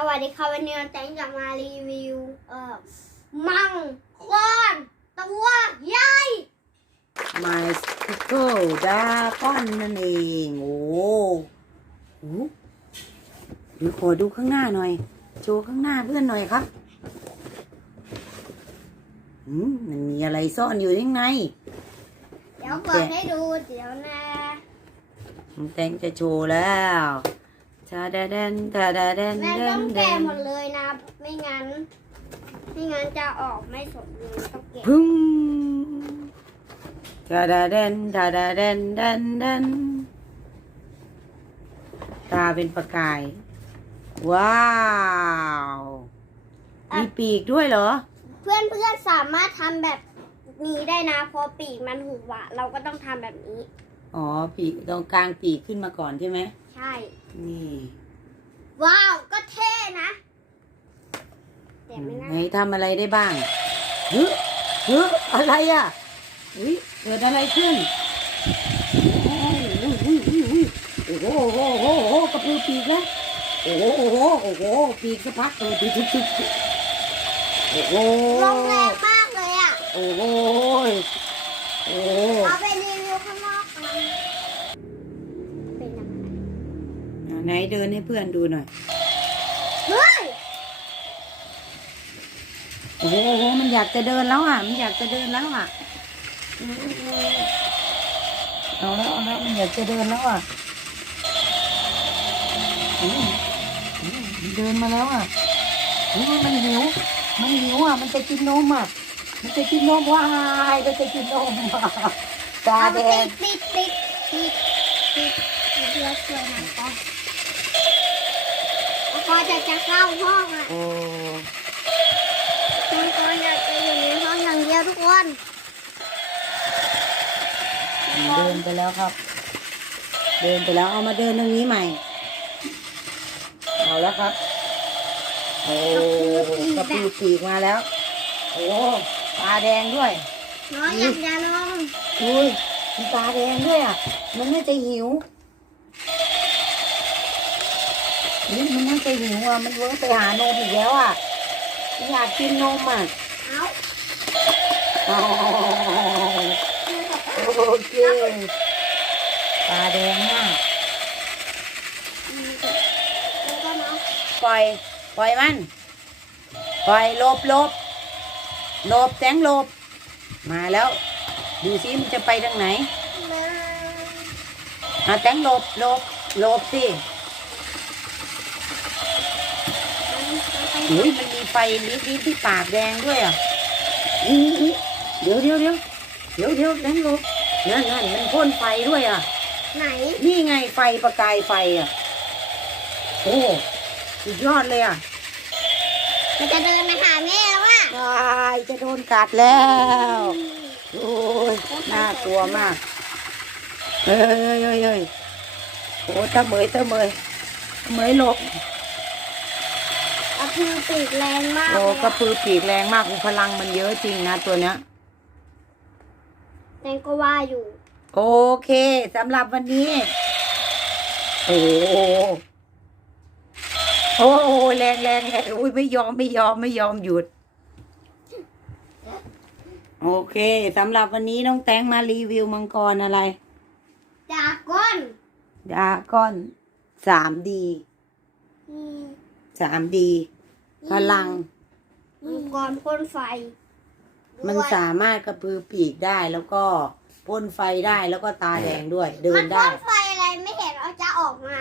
สวัสดีค่ะวันนี้เราจะมารีวิวมังกรตัวใหญ่ Mystical Dragon นั่นเองโอ้โหเดี๋ยวขอดูข้างหน้าหน่อยโชว์ข้างหน้าเพื่อนหน่อยครับมันมีอะไรซ่อนอยู่ข้างในเดี๋ยวเปิดให้ดูเดี๋ยวนะแตงจะโชว์แล้วทาดาเดนทาดาเดนแม่เดต้องนเดแกะนหมดเลยนะไม่งั้นจะออกไม่สมบูรณ์ต้องแกะพึ่งทาดาเดนทาดาเดนเดนเดนตาเป็นประกายว้าวมีปีกด้วยเหรอเพื่อนสามารถทำแบบนี้ได้นะพอปีกมันหุบอะเราก็ต้องทำแบบนี้อ๋อปีกตรงกลางปีกขึ้นมาก่อนใช่ไหมใช่นี่ว้าวก็เท่นะแต่ไม่น่าไหนทำอะไรได้บ้างฮึอะไรอ่ะเกิดอะไรขึ้นโอ้โหกระพือปีกแล้วโอ้โหปีกสะพัดโอ้โหลมแรงมากเลยอ่ะโอ้โหเอาไปรีวิวข้างนอกกันเป็นยังไงไหนเดินให้เพื่อนดูหน่อยเฮ้ยโอ้โหมันอยากจะเดินแล้วอ่ะมันอยากจะเดินแล้วอ่ะเอาแล้วมันอยากจะเดินแล้วอ่ะเดินมาแล้วอ่ะมันหิวอ่ะมันจะกินนมอ่ะมันจะกินนมว้ายมันจะกินนมตาแดงติดเยอะเกินนะก็พอจะเข้าห้องอ่ะโอ้มันก็อยากจะอยู่ในห้องอย่างเดียวทุกคนเดินไปแล้วครับเดินไปแล้วเอามาเดินตรงนี้ใหม่เอาแล้วครับโอ้กระพือปีกมาแล้วโอ้ตาแดงด้วยน้อยอยากจะลองอุ้ยมันตาแดงด้วยอ่ะมันน่าจะหิวมันน่าจะหิวอ่ะมันเวิร์กไปหานมอีกแล้วอ่ะอยากกินนมอ่ะโอเคตาแดงมากปล่อยมันปล่อยหลบแสงหลบมาแล้วดูสิมันจะไปทางไหนแสงหลบสิอุ้ยมันมีไฟลิบที่ปากแดงด้วยอ่ะเดี๋ยวแสงหลบนั่นมันพ่นไฟด้วยอ่ะไหนนี่ไงไฟประกายไฟอ่ะโอ้สุดยอดเลยอ่ะมันจะเดินมาหาแม่แล้วอ่ะจะโดนกัดแล้วโอ้ยน่ากลัวมากเฮ้ยโอ้ตะเมยหลบกระพือปีกแรงมากโอ้กระพือปีกแรงมากพลังมันเยอะจริงนะตัวเนี้ยแตงก็ว่าอยู่โอเคสำหรับวันนี้โอ้แรงอุ้ยไม่ยอมหยุดโอเคสำหรับวันนี้น้องแตงมารีวิวมังกรอะไรดราก้อน 3D พลังมังกรพ่นไฟมันสามารถกระพือปีกได้แล้วก็พ่นไฟได้แล้วก็ตาแดงด้วยเดินได้มันพ่นไฟอะไรไม่เห็นเอาจะออกมา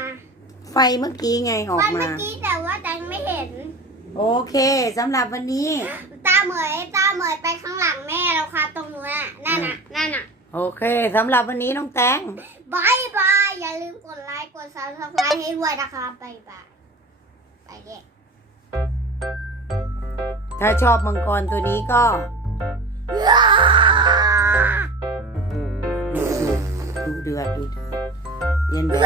ไฟเมื่อกี้ไงออกมาเมื่อกี้แต่ว่าแตงไม่เห็นโอเคสำหรับวันนี้ตาเหมยไปข้างหลังแม่แล้วค่ะตรงนู้นนั่นน่ะโอเคสำหรับวันนี้น้องแตงบายอย่าลืมกดไลค์กด Subscribe ให้ด้วยนะคะไปเด็กถ้าชอบมังกรตัวนี้ก็ดูเดือดเย็นแบบ